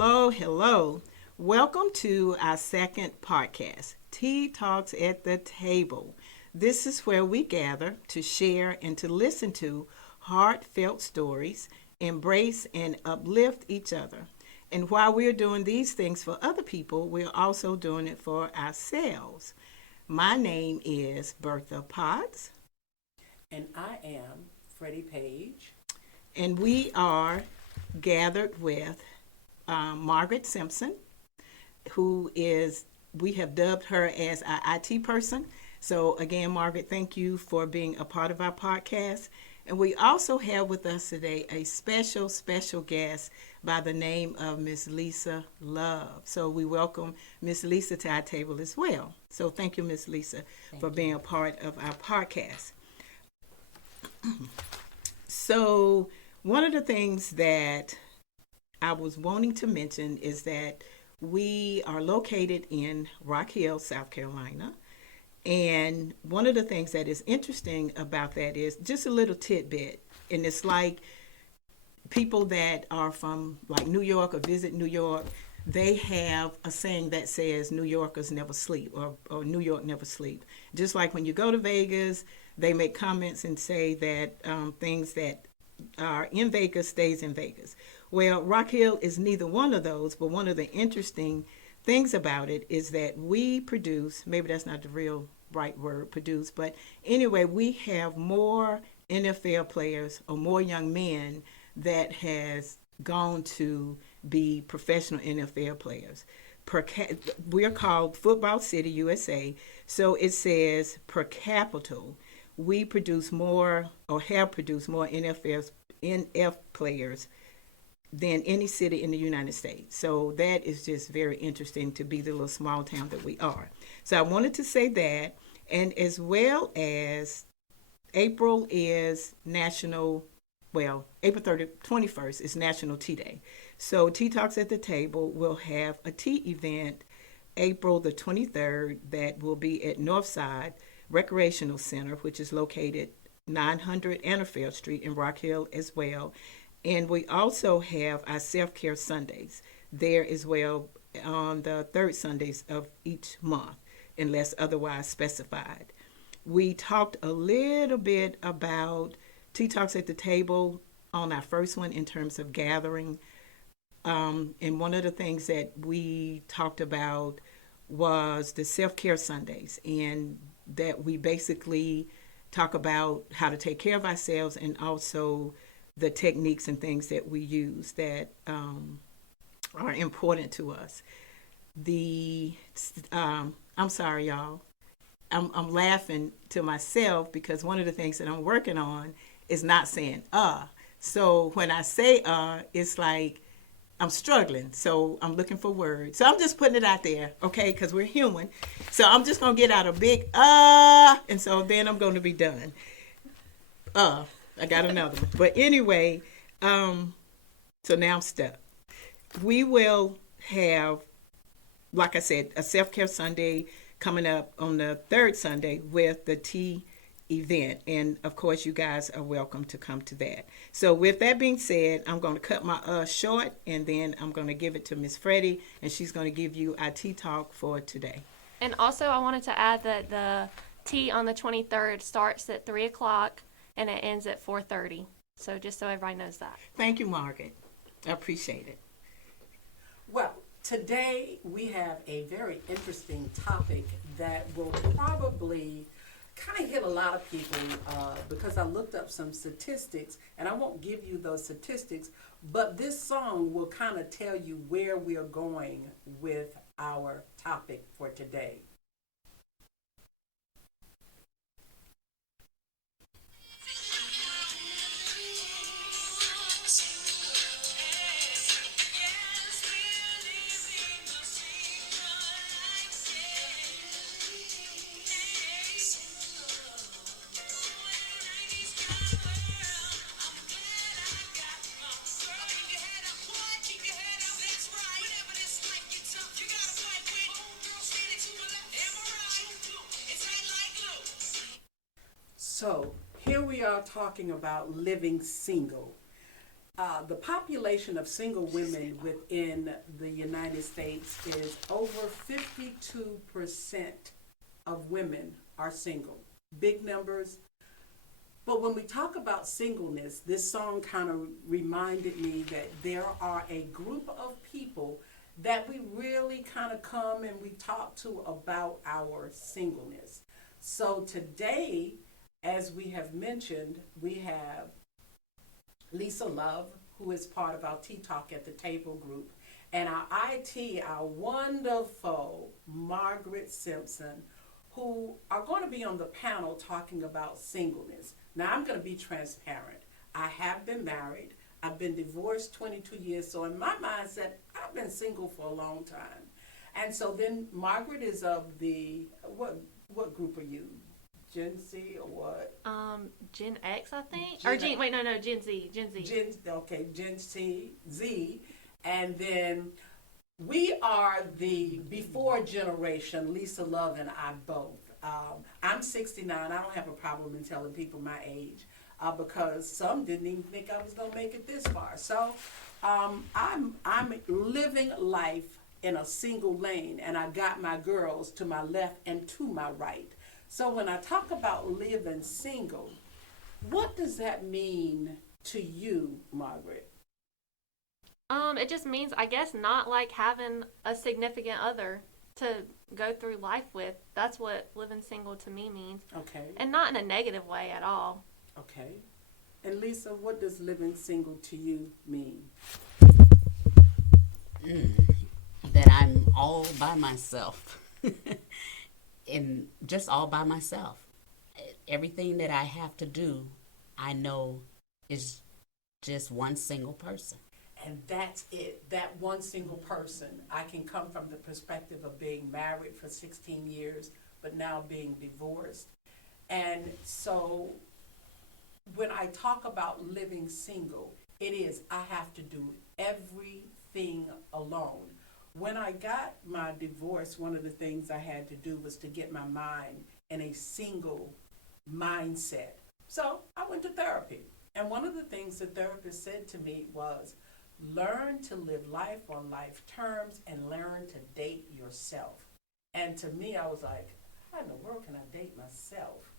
Hello, hello. Welcome to our second podcast, Tea Talks at the Table. This is where we gather to share and to listen to heartfelt stories, embrace and uplift each other. And while we're doing these things for other people, we're also doing it for ourselves. My name is Bertha Potts, And I am Freddie Page. and we are gathered with Margaret Simpson, who is, we have dubbed her as our IT person. So, again, Margaret, thank you for being a part of our podcast. And we also have with us today a special, special guest by the name of Miss Lisa Love. So, we welcome Miss Lisa to our table as well. So, thank you, Miss Lisa, for being a part of our podcast. So, one of the things that I was wanting to mention is that we are located in Rock Hill, South Carolina. And one of the things that is interesting about that is just a little tidbit. And it's like people that are from like New York or visit New York, they have a saying that says New Yorkers never sleep or New York never sleep. Just like when you go to Vegas, they make comments and say that things that are in Vegas stays in Vegas. Well, Rock Hill is neither one of those, but one of the interesting things about it is that we produce, maybe that's not the real right word, produce, but anyway, we have more NFL players or more young men that has gone to be professional NFL players. We're called Football City, USA, so it says per capita, we produce more or have produced more NF players than any city in the United States. So that is just very interesting to be the little small town that we are. So I wanted to say that, and as well as April is National, well, April 21st is National Tea Day. So Tea Talks at the Table will have a tea event April the 23rd that will be at Northside Recreational Center, which is located 900 Annafair Street in Rock Hill as well. And we also have our self-care Sundays there as well on the third Sundays of each month, unless otherwise specified. We talked a little bit about Tea Talks at the Table on our first one in terms of gathering. And one of the things that we talked about was the self-care Sundays, and that we basically talk about how to take care of ourselves and also the techniques and things that we use that are important to us. I'm sorry, y'all. I'm laughing to myself because one of the things that I'm working on is not saying So when I say it's like I'm struggling. So I'm looking for words. So I'm just putting it out there, okay, because we're human. So I'm just going to get out a big and so then I'm going to be done. I got another one. But anyway, so now I'm stuck. We will have, like I said, a self-care Sunday coming up on the third Sunday with the tea event. And of course, you guys are welcome to come to that. So with that being said, I'm going to cut my short, and then I'm going to give it to Miss Freddie, and she's going to give you our tea talk for today. And also, I wanted to add that the tea on the 23rd starts at 3 o'clock and it ends at 4:30. So just so everybody knows that. Thank you, Margaret. I appreciate it. Well, today we have a very interesting topic that will probably kind of hit a lot of people because I looked up some statistics, and I won't give you those statistics, but this song will kind of tell you where we are going with our topic for today. So here we are talking about living single. The population of single women within the United States is over 52% of women are single. Big numbers. But when we talk about singleness, this song kind of reminded me that there are a group of people that we really kind of come and we talk to about our singleness. So today, as we have mentioned, we have Lisa Love, who is part of our Tea Talk at the Table group, and our IT, our wonderful Margaret Simpson, who are going to be on the panel talking about singleness. Now, I'm going to be transparent. I have been married. I've been divorced 22 years, so in my mindset, I've been single for a long time. And so then Margaret is of the, what group are you? Gen Z or what? Gen X, I think. Or Gen, wait, no, Gen Z. Gen Z. And then we are the before generation, Lisa Love and I both. I'm 69. I don't have a problem in telling people my age because some didn't even think I was going to make it this far. So I'm living life in a single lane, and I got my girls to my left and to my right. So when I talk about living single, what does that mean to you, Margaret? It just means, I guess, not like having a significant other to go through life with. That's what living single to me means. Okay. And not in a negative way at all. Okay. And Lisa, what does living single to you mean? That I'm all by myself. And just all by myself. Everything that I have to do, I know is just one single person. And that's it. That one single person. I can come from the perspective of being married for 16 years, but now being divorced. And so when I talk about living single, it is I have to do everything alone. When I got my divorce, one of the things I had to do was to get my mind in a single mindset. So I went to therapy. And one of the things the therapist said to me was, learn to live life on life terms and learn to date yourself. And to me, I was like, how in the world can I date myself?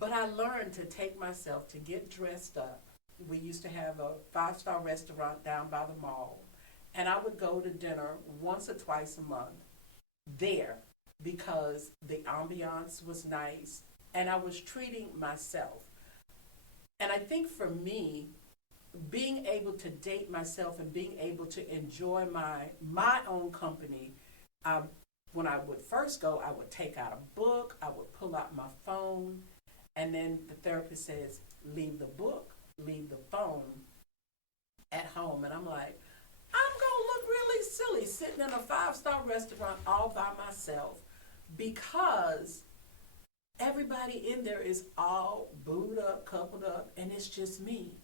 But I learned to take myself to get dressed up. We used to have a 5-star restaurant down by the mall. And I would go to dinner once or twice a month there because the ambiance was nice and I was treating myself. And I think for me, being able to date myself and being able to enjoy my own company, when I would first go, I would take out a book, I would pull out my phone, and then the therapist says, leave the book, leave the phone at home. And I'm like, I'm going to look really silly sitting in a 5-star restaurant all by myself because everybody in there is all booed up, coupled up, and it's just me.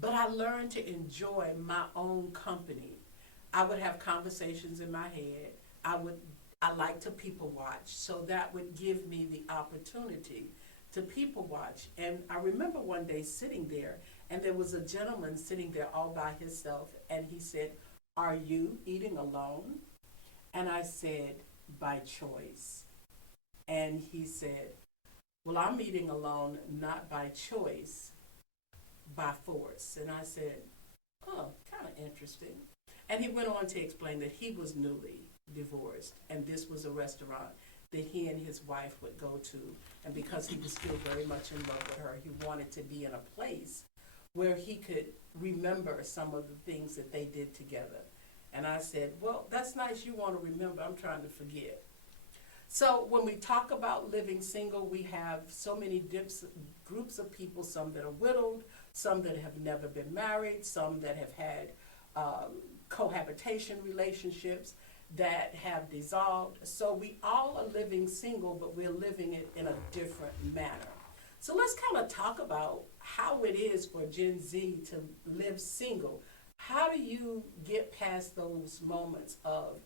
But I learned to enjoy my own company. I would have conversations in my head. I like to people watch, so that would give me the opportunity to people watch. And I remember one day sitting there, and there was a gentleman sitting there all by himself, and he said, are you eating alone? And I said, by choice. And he said, well, I'm eating alone, not by choice, by force. And I said, oh, kind of interesting. And he went on to explain that he was newly divorced, and this was a restaurant that he and his wife would go to. And because he was still very much in love with her, he wanted to be in a place where he could remember some of the things that they did together. And I said, well, that's nice you want to remember. I'm trying to forget. So when we talk about living single, we have so many groups of people, some that are widowed, some that have never been married, some that have had cohabitation relationships that have dissolved. So we all are living single, but we're living it in a different manner. So let's kind of talk about how it is for Gen Z to live single. How do you get past those moments of,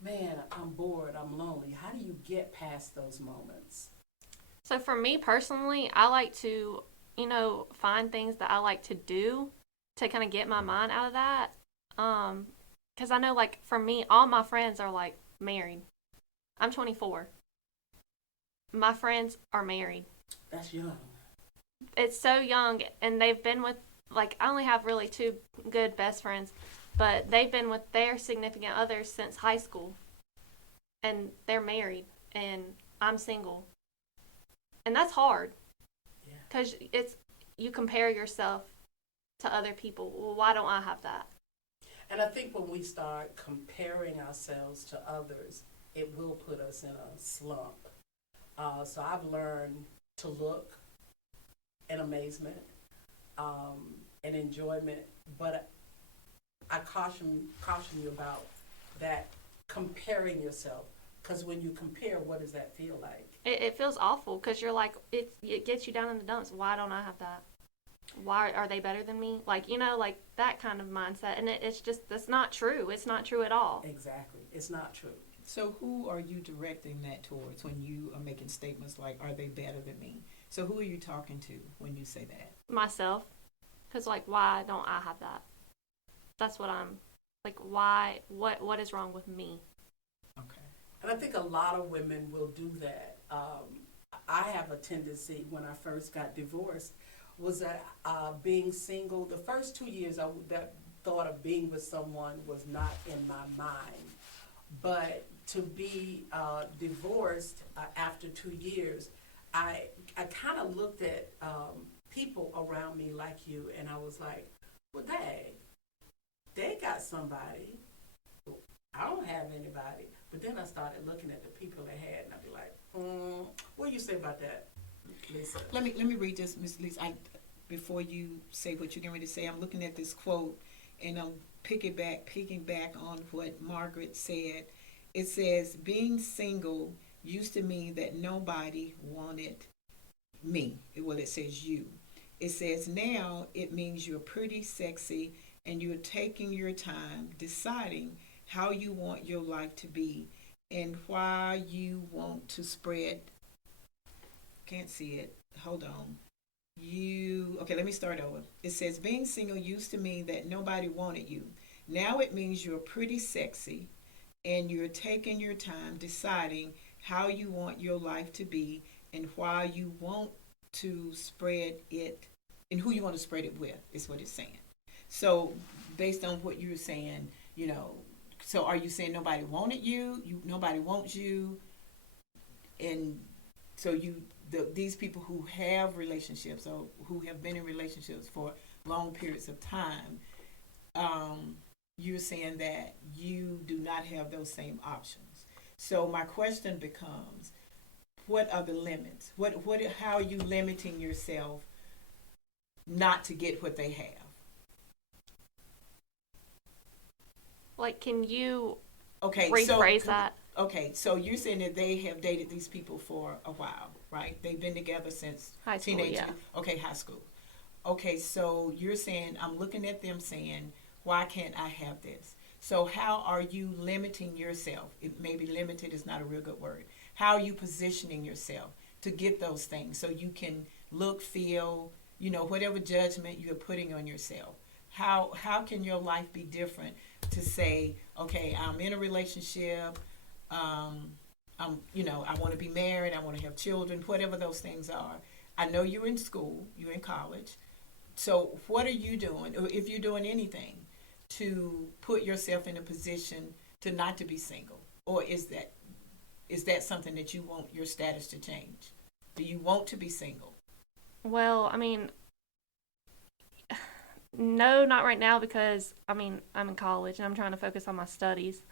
man, I'm bored, I'm lonely? How do you get past those moments? So for me personally, I like to, find things that I like to do to kind of get my mind out of that. Because I know, like, for me, all my friends are, like, married. I'm 24. My friends are married. That's young. It's so young, and they've been with, like, I only have really two good best friends, but they've been with their significant others since high school, and they're married, and I'm single. And that's hard, Yeah. because you compare yourself to other people. Well, why don't I have that? And I think when we start comparing ourselves to others, it will put us in a slump. So I've learned to look in amazement and enjoyment, but I caution you about that comparing yourself, because when you compare, what does that feel like? It feels awful, because you're like, it gets you down in the dumps. Why don't I have that? Why are they better than me? Like, like that kind of mindset. And it's just, that's not true. It's not true at all. Exactly. It's not true. So who are you directing that towards when you are making statements like, are they better than me? So who are you talking to when you say that? Myself. Because, like, why don't I have that? That's what I'm, like, why, what is wrong with me? Okay. And I think a lot of women will do that. I have a tendency, when I first got divorced, was that being single, the first 2 years, that thought of being with someone was not in my mind. But to be divorced after 2 years, I kind of looked at people around me like you, and I was like, well, they got somebody. I don't have anybody. But then I started looking at the people they had, and I'd be like, what do you say about that, Lisa? Let me read this, Miss Lisa. Before you say what you're going to say, I'm looking at this quote, and I'm piggyback on what Margaret said. It says, being single used to mean that nobody wanted me. Well, it says you. It says now it means you're pretty sexy and you're taking your time deciding how you want your life to be and why you want to spread. Can't see it. Hold on. Okay, let me start over. It says being single used to mean that nobody wanted you. Now it means you're pretty sexy and you're taking your time deciding how you want your life to be and why you want to spread it and who you want to spread it with is what it's saying. So based on what you're saying, so are you saying nobody wanted you, nobody wants you, and so these people who have relationships or who have been in relationships for long periods of time, you're saying that you do not have those same options. So my question becomes, what are the limits? How are you limiting yourself not to get what they have? Like, can you Okay, rephrase that? Okay, so you're saying that they have dated these people for a while, right? They've been together since High school, teenage. yeah. Okay, high school. Okay, so you're saying, I'm looking at them saying, why can't I have this? So how are you limiting yourself? Maybe limited is not a real good word. How are you positioning yourself to get those things so you can look, feel, whatever judgment you're putting on yourself? How can your life be different to say, okay, I'm in a relationship, I want to be married, I want to have children, whatever those things are. I know you're in school, you're in college. So what are you doing, or if you're doing anything, to put yourself in a position to not to be single? Or is that something that you want your status to change? Do you want to be single? Well, I mean, no, not right now, because, I mean, I'm in college and I'm trying to focus on my studies.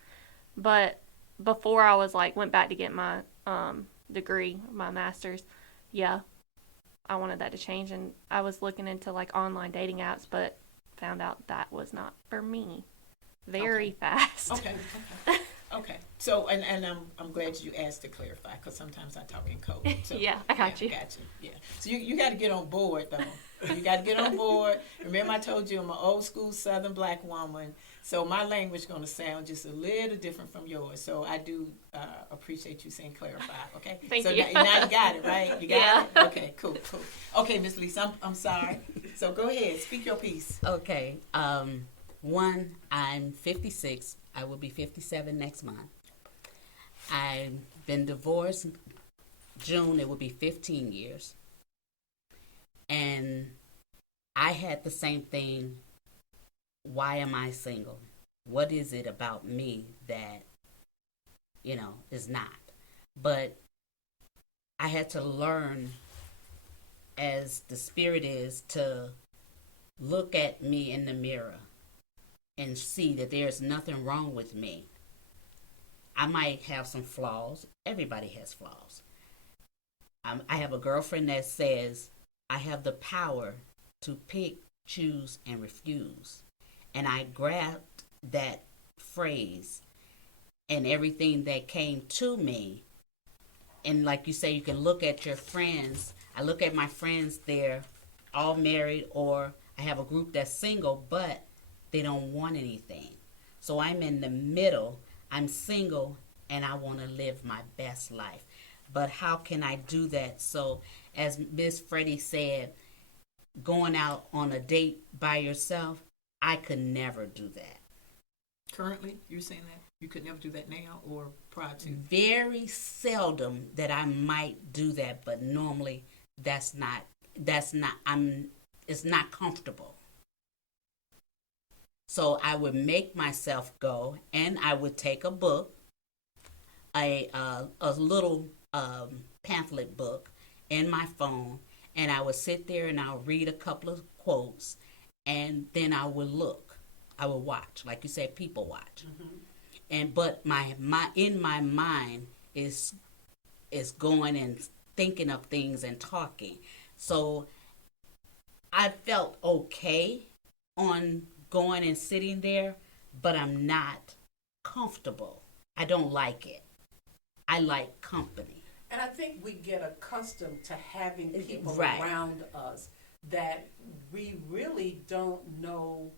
But before I was like, went back to get my degree, my master's, yeah, I wanted that to change. And I was looking into like online dating apps, but found out that was not for me very fast. Okay. So, and I'm glad you asked to clarify, because sometimes I talk in code. So, Yeah, I got you. Yeah. So you got to get on board, though. You got to get on board. Remember, I told you I'm an old school Southern black woman, so my language is going to sound just a little different from yours. So I do appreciate you saying clarify. Okay. Thank so you. Now you got it, right? You got it. Okay. Cool. Okay, Miss Lisa, I'm sorry. So go ahead, speak your piece. Okay. One, I'm 56. I will be 57 next month. I've been divorced. June, it will be 15 years. And I had the same thing. Why am I single? What is it about me that, is not? But I had to learn, as the spirit is, to look at me in the mirror and see that there's nothing wrong with me. I might have some flaws. Everybody has flaws. I have a girlfriend that says I have the power to pick, choose, and refuse. And I grabbed that phrase and everything that came to me. And like you say, you can look at your friends. I look at my friends, they're all married, or I have a group that's single, but they don't want anything. So I'm in the middle. I'm single and I want to live my best life. But how can I do that? So as Miss Freddie said, going out on a date by yourself, I could never do that. Currently, you're saying that you could never do that now or prior to? Very seldom that I might do that, but normally it's not comfortable. So I would make myself go, and I would take a book, a little pamphlet book in my phone, and I would sit there and I'll read a couple of quotes, and then I would look. I would watch, like you said, people watch. Mm-hmm. But my in my mind is going and thinking of things and talking. So I felt okay on going and sitting there, but I'm not comfortable. I don't like it. I like company. And I think we get accustomed to having people Right. around us that we really don't know.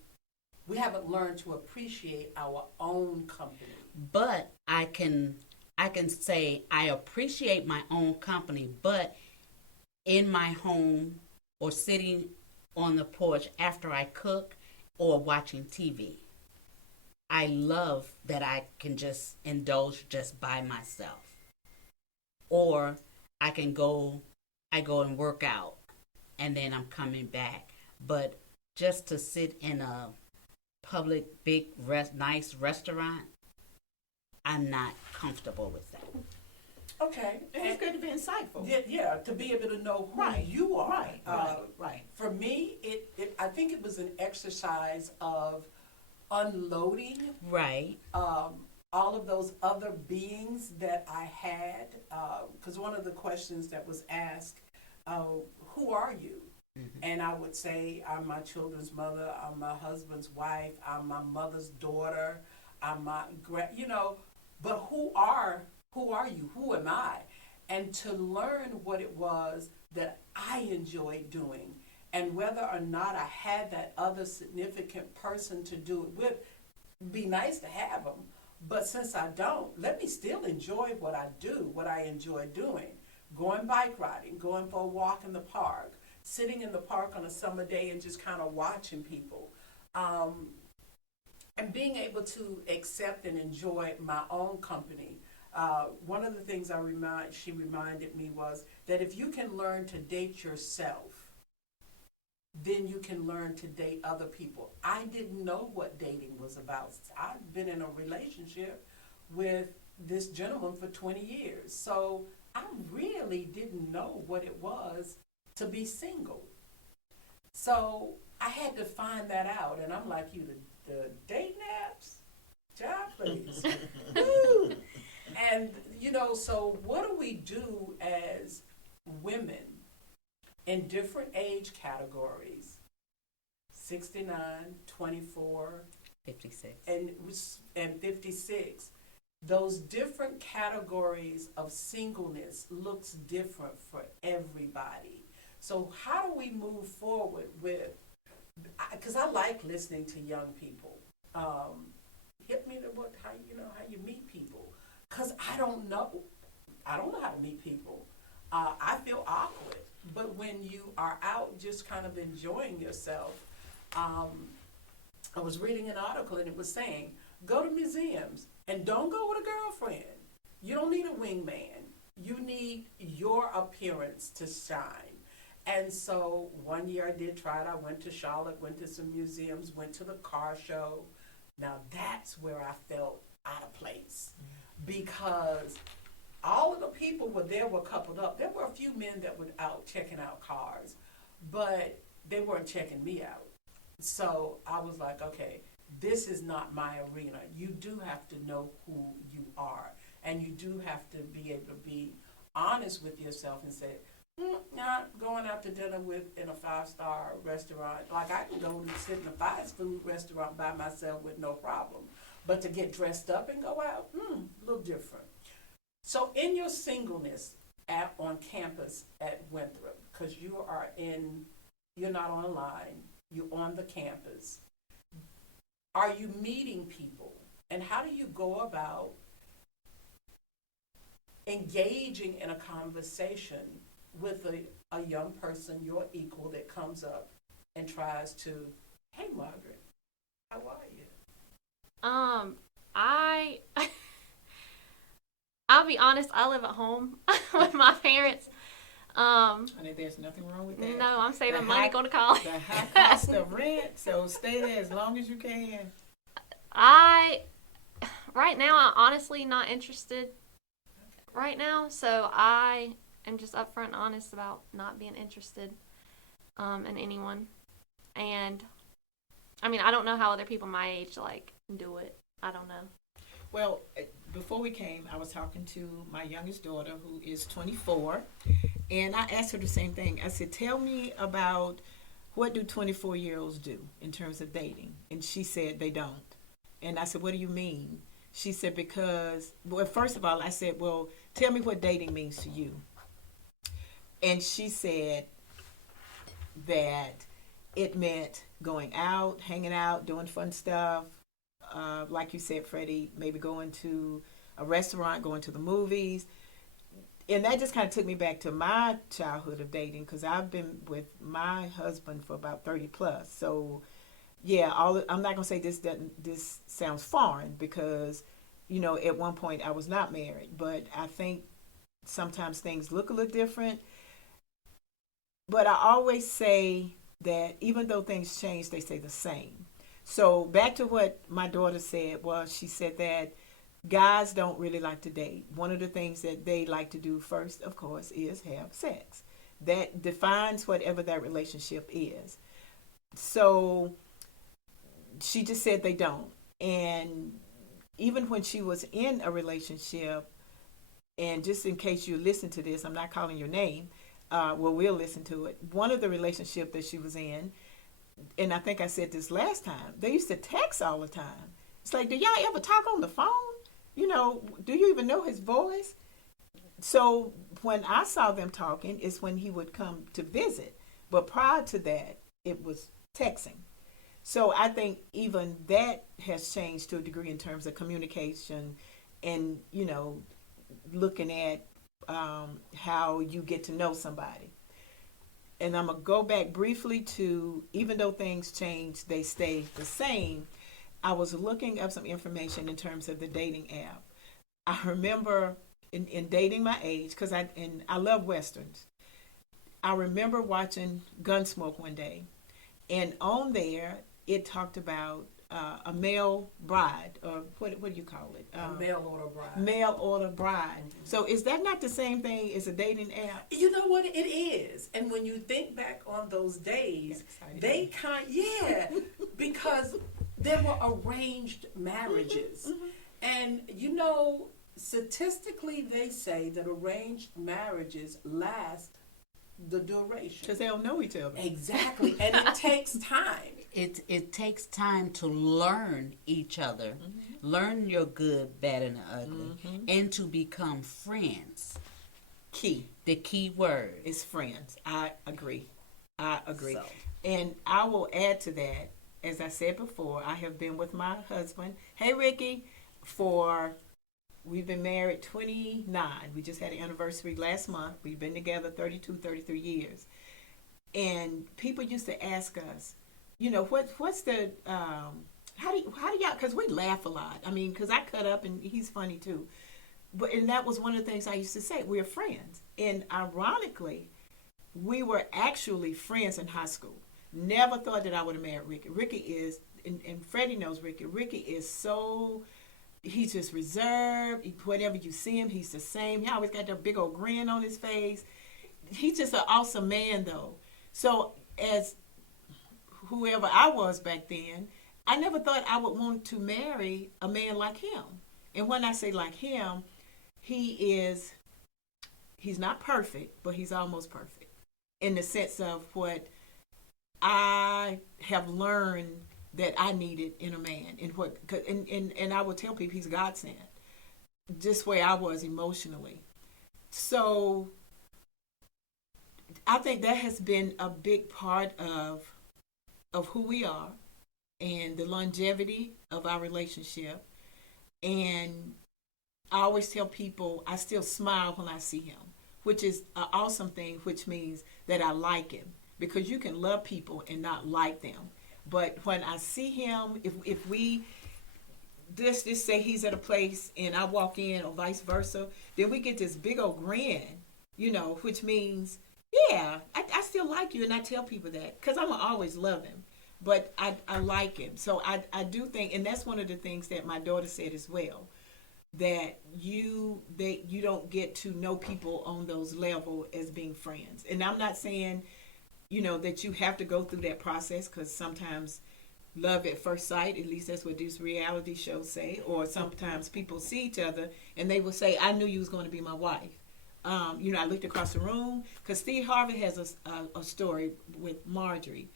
We haven't learned to appreciate our own company. But I can say I appreciate my own company, but in my home or sitting on the porch after I cook or watching TV, I love that I can just indulge just by myself. Or I go and work out and then I'm coming back. But just to sit in a public, big, nice restaurant, I'm not comfortable with that. Okay. It's good to be insightful. Yeah, to be able to know who Right. you are. Right. For me, I think it was an exercise of unloading Right. all of those other beings that I had. Because one of the questions that was asked, who are you? Mm-hmm. And I would say, I'm my children's mother, I'm my husband's wife, I'm my mother's daughter, I'm my but who are you? Who am I? And to learn what it was that I enjoyed doing, and whether or not I had that other significant person to do it with, be nice to have them. But since I don't, let me still enjoy what I do, what I enjoy doing. Going bike riding, going for a walk in the park, sitting in the park on a summer day and just kind of watching people. And being able to accept and enjoy my own company. One of the things she reminded me was that if you can learn to date yourself, then you can learn to date other people. I didn't know what dating was about. I've been in a relationship with this gentleman for 20 years. So I really didn't know what it was to be single. So I had to find that out. And I'm like you, the dating apps, job please. Woo! And, so what do we do as women in different age categories, 69, 24, 56. and 56? Those different categories of singleness looks different for everybody. So how do we move forward with, because I like listening to young people. Hit me to how you meet people. Because I don't know how to meet people. I feel awkward. But when you are out just kind of enjoying yourself, I was reading an article and it was saying, go to museums and don't go with a girlfriend. You don't need a wingman. You need your appearance to shine. And so one year I did try it. I went to Charlotte, went to some museums, went to the car show. Now that's where I felt out of place because all of the people were coupled up. There were a few men that were out checking out cars, but they weren't checking me out. So I was like, okay, this is not my arena. You do have to know who you are, and you do have to be able to be honest with yourself and say, not going out to dinner in a 5-star restaurant. Like I can go and sit in a fast food restaurant by myself with no problem, but to get dressed up and go out, a little different. So in your singleness on campus at Winthrop, because you're not online, you're on the campus, are you meeting people? And how do you go about engaging in a conversation with a young person, your equal, that comes up and tries to, hey, Margaret, how are you? I'll be honest, I live at home with my parents. Honey, there's nothing wrong with that. No, I'm saving money going to college. The high cost of rent, so stay there as long as you can. Right now, I'm honestly not interested right now, so I am just upfront and honest about not being interested in anyone. And I mean, I don't know how other people my age like do it. I don't know. Well, before we came, I was talking to my youngest daughter, who is 24, and I asked her the same thing. I said, tell me about what do 24-year-olds do in terms of dating? And she said they don't. And I said, what do you mean? She said, because, well, first of all, I said, well, tell me what dating means to you. And she said that it meant going out, hanging out, doing fun stuff. Like you said, Freddie, maybe going to a restaurant, going to the movies. And that just kind of took me back to my childhood of dating, because I've been with my husband for about 30 plus. So, yeah, I'm not going to say this sounds foreign, because, you know, at one point I was not married. But I think sometimes things look a little different. But I always say that even though things change, they stay the same. So back to what my daughter said was, she said that guys don't really like to date. One of the things that they like to do first, of course, is have sex. That defines whatever that relationship is. So she just said they don't. And even when she was in a relationship, and just in case you listen to this, I'm not calling your name, we'll listen to it. One of the relationship that she was in, and I think I said this last time, they used to text all the time. It's like, do y'all ever talk on the phone? You know, do you even know his voice? So when I saw them talking is when he would come to visit. But prior to that, it was texting. So I think even that has changed to a degree in terms of communication and, you know, looking at how you get to know somebody. And I'm going to go back briefly to, even though things change, they stay the same. I was looking up some information in terms of the dating app. I remember in dating my age, because I love Westerns. I remember watching Gunsmoke one day. And on there, it talked about a male bride, or what do you call it? Mail order bride. Mail order bride. Mm-hmm. So is that not the same thing as a dating app? You know what? It is. And when you think back on those days, they because there were arranged marriages. Mm-hmm. And, you know, statistically, they say that arranged marriages last the duration. Because they don't know each other. Exactly. And it takes time. It takes time to learn each other, mm-hmm. learn your good, bad, and the ugly, mm-hmm. and to become friends. The key word is friends. I agree. So. And I will add to that, as I said before, I have been with my husband, hey Ricky, for We've been married 29. We just had an anniversary last month. We've been together 32, 33 years. And people used to ask us, what's the how do y'all? Because we laugh a lot. I mean, because I cut up and he's funny too. And that was one of the things I used to say. We're friends, and ironically, we were actually friends in high school. Never thought that I would have married Ricky. Ricky is, and Freddie knows Ricky. Ricky is so, he's just reserved. Whatever you see him, he's the same. He always got that big old grin on his face. He's just an awesome man, though. So as whoever I was back then, I never thought I would want to marry a man like him. And when I say like him, he's not perfect, but he's almost perfect in the sense of what I have learned that I needed in a man, and I would tell people he's God sent, just where I was emotionally. So I think that has been a big part of who we are and the longevity of our relationship. And I always tell people I still smile when I see him, which is an awesome thing, which means that I like him, because you can love people and not like them. But when I see him, if we just say he's at a place and I walk in or vice versa, then we get this big old grin, which means, yeah, I still like you. And I tell people that because I'm going to always love him. But I like him. So I do think, and that's one of the things that my daughter said as well, that you don't get to know people on those level as being friends. And I'm not saying, that you have to go through that process, because sometimes love at first sight, at least that's what these reality shows say, or sometimes people see each other and they will say, I knew you was going to be my wife. I looked across the room, because Steve Harvey has a story with Marjorie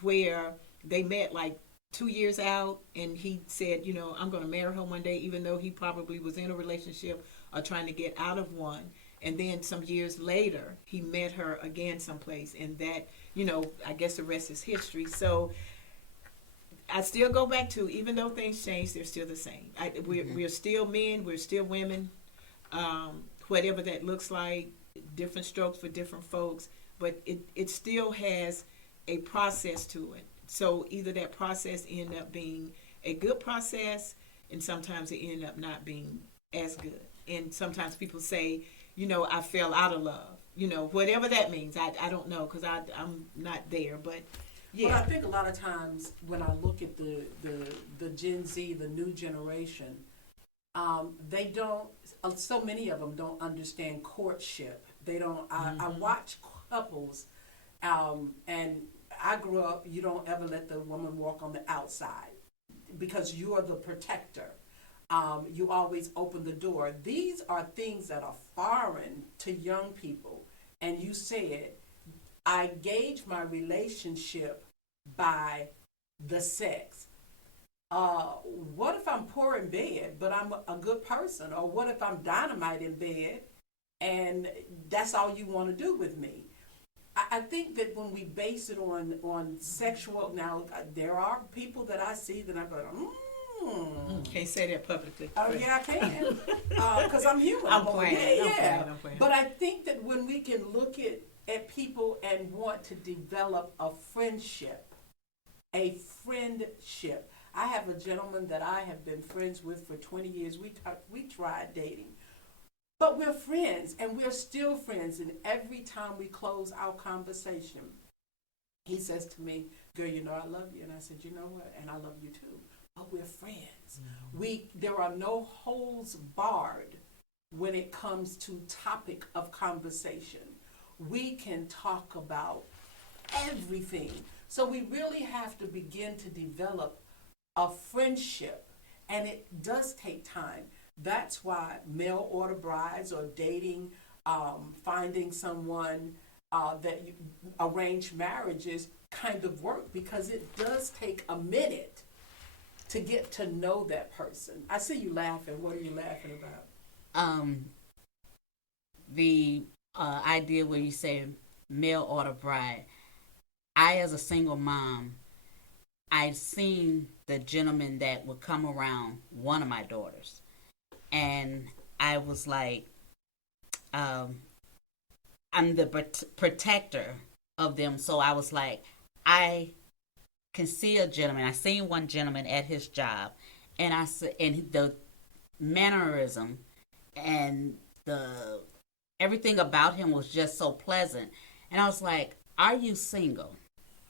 where they met like 2 years out, and he said, I'm going to marry her one day, even though he probably was in a relationship or trying to get out of one. And then some years later, he met her again someplace, and that, I guess the rest is history. So I still go back to, even though things change, they're still the same. We're still men, we're still women, whatever that looks like, different strokes for different folks, but it still has a process to it. So either that process end up being a good process, and sometimes it end up not being as good. And sometimes people say, I fell out of love. Whatever that means. I don't know, because I'm not there. But yeah. But I think a lot of times when I look at the Gen Z, the new generation, they don't. So many of them don't understand courtship. They don't. I watch couples, and I grew up. You don't ever let the woman walk on the outside, because you are the protector. You always open the door. These are things that are foreign to young people. And you said, I gauge my relationship by the sex. What if I'm poor in bed, but I'm a good person? Or what if I'm dynamite in bed and that's all you want to do with me? I think that when we base it on sexual, now there are people that I see that I'm going, Can't say that publicly. Oh, yeah, I can. Because I'm human. I'm playing. Yeah. I'm playing. But I think that when we can look at people and want to develop a friendship. I have a gentleman that I have been friends with for 20 years. We tried dating. But we're friends, and we're still friends. And every time we close our conversation, he says to me, girl, I love you. And I said, you know what? And I love you too. But we're friends. There are no holes barred when it comes to topic of conversation. We can talk about everything. So we really have to begin to develop a friendship, and it does take time. That's why mail order brides or dating, finding someone that you arrange marriages kind of work, because it does take a minute to get to know that person. I see you laughing. What are you laughing about? The idea where you say mail order bride. I, as a single mom, I've seen the gentleman that would come around one of my daughters. and I was like, um, I'm the protector of them. So I was like, I can see a gentleman. I seen one gentleman at his job, and I said, and the mannerism and the everything about him was just so pleasant. And I was like, "Are you single?"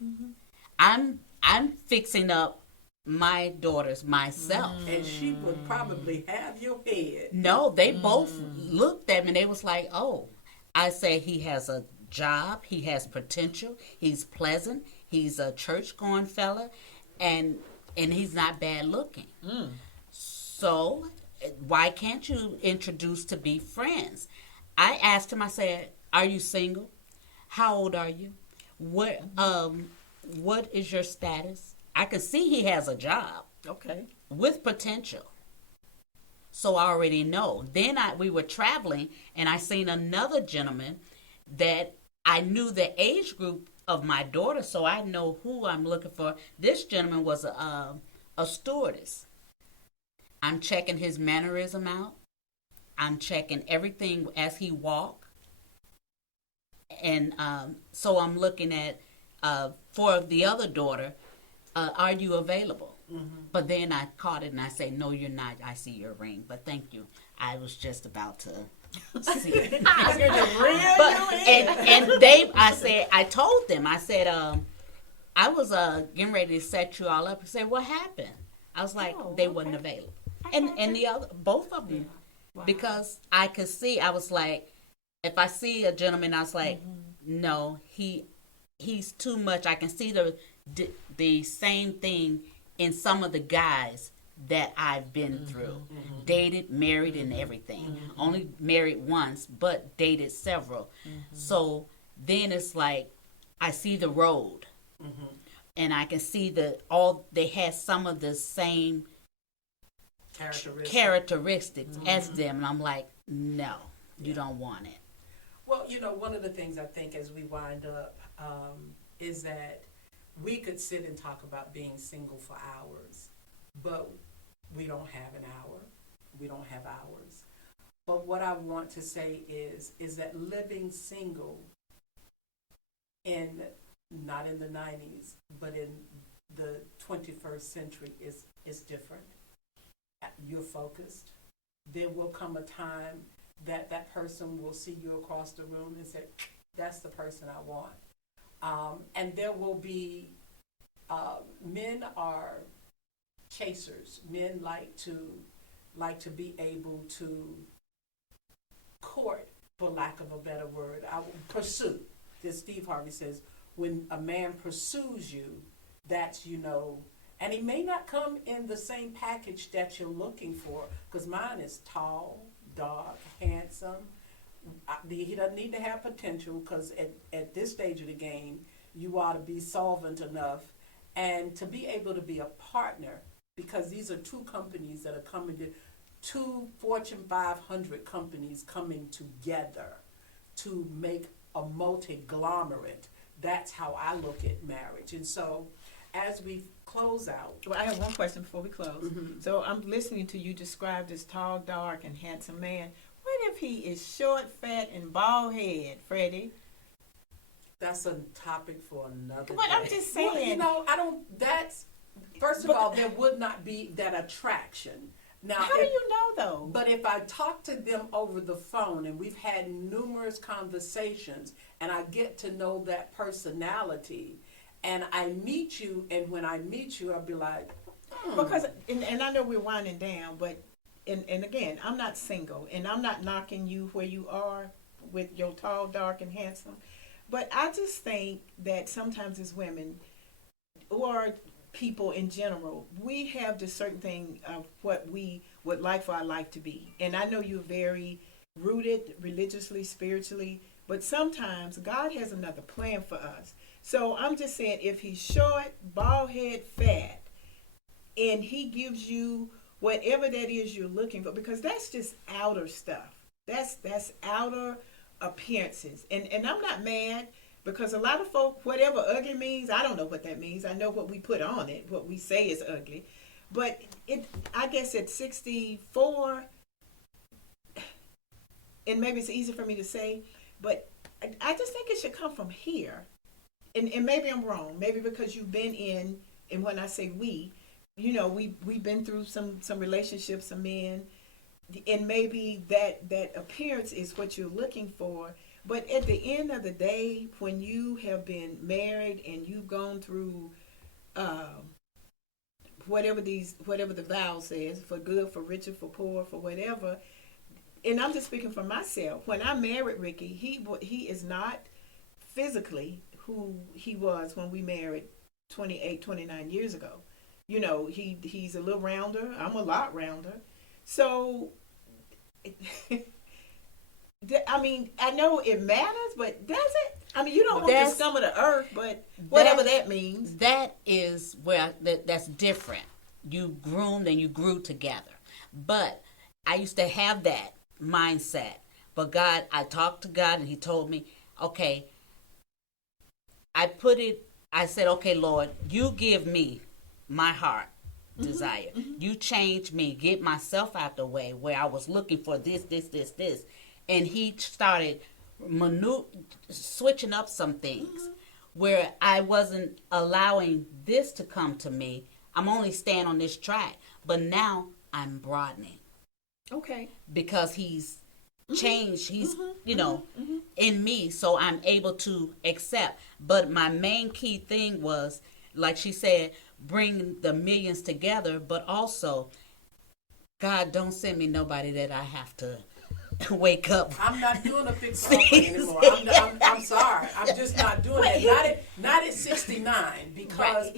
Mm-hmm. I'm fixing up my daughters myself. And she would probably have your head. No, they both looked at me and they was like, "Oh." I say he has a job, he has potential, he's pleasant, he's a church going fella, and he's not bad looking. So why can't you introduce to be friends? I asked him, I said, "Are you single? How old are you? What is your status?" I could see he has a job. Okay. With potential. So I already know. Then we were traveling, and I seen another gentleman that I knew the age group of my daughter, so I know who I'm looking for. This gentleman was a stewardess. I'm checking his mannerism out. I'm checking everything as he walk, and so I'm looking at for the other daughter. Are you available? Mm-hmm. But then I caught it and I say, "No, you're not. I see your ring, but thank you. I was just about to see it." I told them, I said, I was getting ready to set you all up. I said, "What happened?" I was like, they wasn't available, and the other, both of them, wow. Because I could see. I was like, if I see a gentleman, I was like, no, he's too much. I can see the same thing in some of the guys that I've been through. Dated, married, and everything. Only married once, but dated several. So then it's like I see the road, and I can see they had some of the same characteristics as them, and I'm like, no, you don't want it. Well, one of the things I think as we wind up is that we could sit and talk about being single for hours, but we don't have an hour. We don't have hours. But what I want to say is that living single not in the 90s, but in the 21st century is different. You're focused. There will come a time that person will see you across the room and say, "That's the person I want." And there will be, men are chasers. Men like to be able to court, for lack of a better word. Pursue. As Steve Harvey says, when a man pursues you, that's, and he may not come in the same package that you're looking for, because mine is tall, dark, handsome. He doesn't need to have potential, because at this stage of the game, you ought to be solvent enough and to be able to be a partner, because these are two companies that are coming to, two Fortune 500 companies coming together to make a multi-glomerate. That's how I look at marriage. And so as we close out. Well, I have one question before we close. So I'm listening to you describe this tall, dark, and handsome man. What if he is short, fat, and bald head, Freddie? That's a topic for another day. But I'm just saying. Well, first of all, there would not be that attraction. Now, how do you know, though? But if I talk to them over the phone, and we've had numerous conversations, and I get to know that personality, and I meet you, and when I meet you, I'll be like, Because, and I know we're winding down, but, and again, I'm not single, and I'm not knocking you where you are with your tall, dark, and handsome, but I just think that sometimes as women, or people in general, we have this certain thing of what we would like for our life to be. And I know you're very rooted religiously, spiritually, but sometimes God has another plan for us. So I'm just saying, if he's short, bald head, fat, and he gives you whatever that is you're looking for, because that's just outer stuff. That's outer appearances. And I'm not mad, because a lot of folk, whatever ugly means, I don't know what that means. I know what we put on it, what we say is ugly. But I guess at 64, and maybe it's easy for me to say, but I just think it should come from here. And maybe I'm wrong. Maybe because you've been in, and when I say we, we've been through some relationships, some men, and maybe that appearance is what you're looking for. But at the end of the day, when you have been married and you've gone through whatever the vow says, for good, for richer, for poor, for whatever, and I'm just speaking for myself. When I married Ricky, he is not physically who he was when we married 28, 29 years ago. He's a little rounder. I'm a lot rounder. So, I mean, I know it matters, but does it? I mean, you don't want the scum of the earth, but whatever that means. That is where that's different. You groomed and you grew together. But I used to have that mindset. But I talked to God and he told me, okay, I said, okay, Lord, you give me my heart desire. Mm-hmm. You change me, get myself out the way where I was looking for this. And he started switching up some things where I wasn't allowing this to come to me. I'm only staying on this track. But now I'm broadening. Okay. Because he's changed. He's, in me. So I'm able to accept. But my main key thing was, like she said, bring the millions together. But also, God, don't send me nobody that I have to wake up. I'm not doing a fixer upper anymore. I'm sorry. I'm just not doing that. Not at 69, because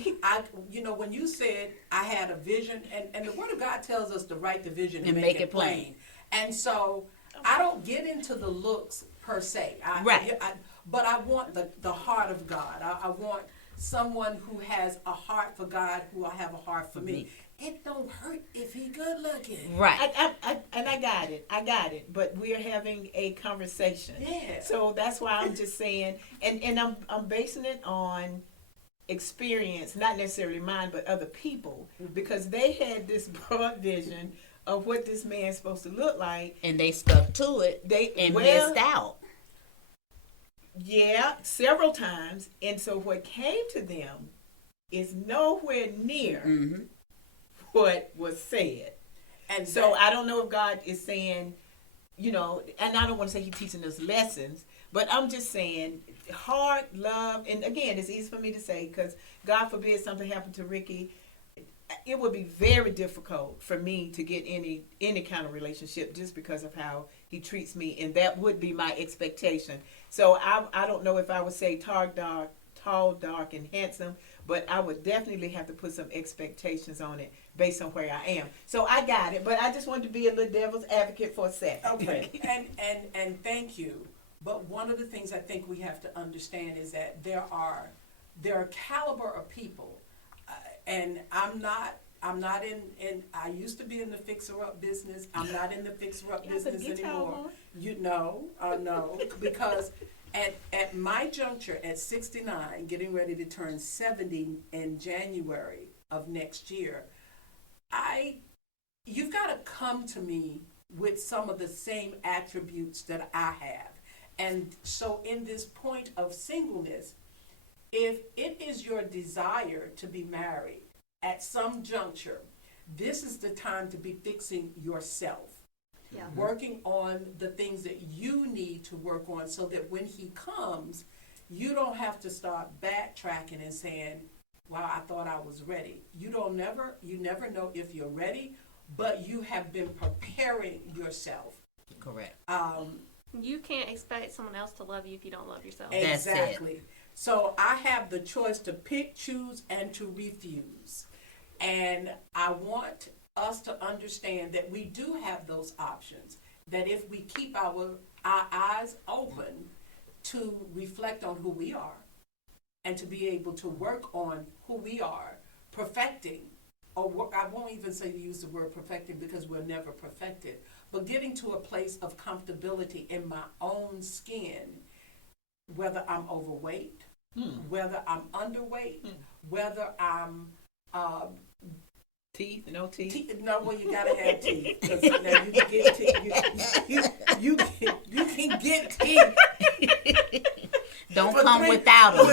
when you said I had a vision, and the Word of God tells us to write the vision and make it plain. And so I don't get into the looks per se. But I want the heart of God. I want someone who has a heart for God, who will have a heart for me. It don't hurt if he good looking. Right. I got it. But we're having a conversation. Yeah. So that's why I'm just saying, and I'm basing it on experience, not necessarily mine, but other people, because they had this broad vision of what this man's supposed to look like. And they stuck to it and missed out. Yeah, several times. And so what came to them is nowhere near what was said. And so I don't know if God is saying, and I don't want to say he's teaching us lessons, but I'm just saying heart, love, and again, it's easy for me to say because God forbid something happened to Ricky. It would be very difficult for me to get any kind of relationship just because of how he treats me, and that would be my expectation. So I don't know if I would say tall, dark, and handsome, but I would definitely have to put some expectations on it based on where I am. So I got it, but I just wanted to be a little devil's advocate for a second. Okay, and thank you. But one of the things I think we have to understand is that there are caliber of people, and I'm not in. I used to be in the fixer-up business. I'm not in the fixer-up business anymore. No, because at my juncture, at 69, getting ready to turn 70 in January of next year, you've got to come to me with some of the same attributes that I have. And so in this point of singleness, if it is your desire to be married at some juncture, this is the time to be fixing yourself. Yeah. Working on the things that you need to work on so that when he comes, you don't have to start backtracking and saying, wow, I thought I was ready. You never know if you're ready, but you have been preparing yourself. Correct. You can't expect someone else to love you if you don't love yourself. Exactly. So I have the choice to pick, choose, and to refuse. And I want us to understand that we do have those options, that if we keep our eyes open to reflect on who we are and to be able to work on who we are, perfecting, or I won't even say use the word perfecting because we're never perfected, but getting to a place of comfortability in my own skin, whether I'm overweight, whether I'm underweight, whether I'm teeth, no teeth. No, well, you gotta have teeth. Because now you get teeth. come without them.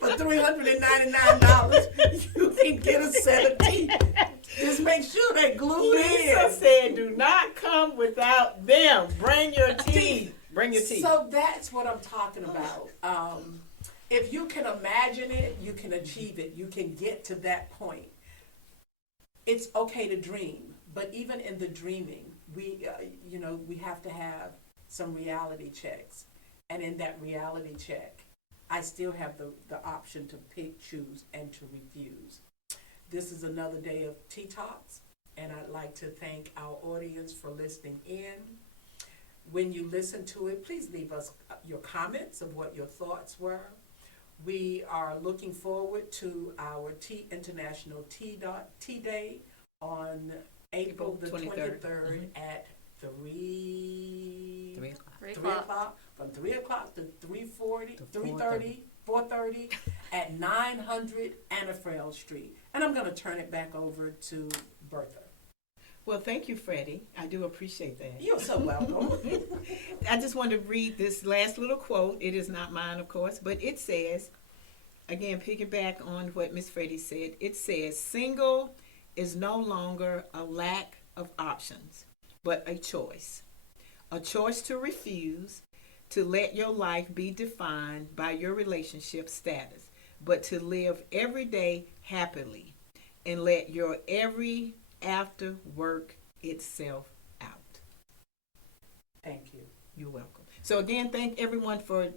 For $399, you can get a set of teeth. Just make sure they're glued Lisa in. said, "Do not come without them. Bring your teeth. Bring your teeth." So that's what I'm talking about. If you can imagine it, you can achieve it. You can get to that point. It's okay to dream, but even in the dreaming, we have to have some reality checks. And in that reality check, I still have the option to pick, choose, and to refuse. This is another day of Tea Talks, and I'd like to thank our audience for listening in. When you listen to it, please leave us your comments of what your thoughts were. We are looking forward to our International Tea Day on April the 23rd at 3 o'clock, from 3 o'clock to 4:30 at 900 Anafrail Street. And I'm going to turn it back over to Bertha. Well, thank you, Freddie. I do appreciate that. You're so welcome. I just want to read this last little quote. It is not mine, of course, but it says, again, piggyback on what Miss Freddie said, it says, single is no longer a lack of options, but a choice. A choice to refuse, to let your life be defined by your relationship status, but to live every day happily and let your every after work itself out. Thank you. You're welcome. So again, thank everyone for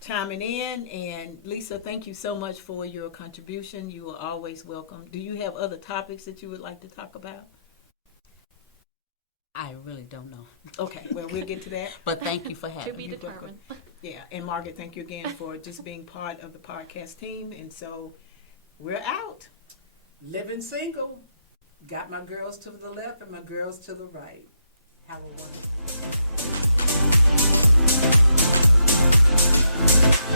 chiming in. And Lisa, thank you so much for your contribution. You are always welcome. Do you have other topics that you would like to talk about? I really don't know. Okay, well, we'll get to that. But thank you for To having be me. determined. Yeah, and Margaret, thank you again for just being part of the podcast team. And so we're out. Living single. Got my girls to the left and my girls to the right. Have a wonderful day.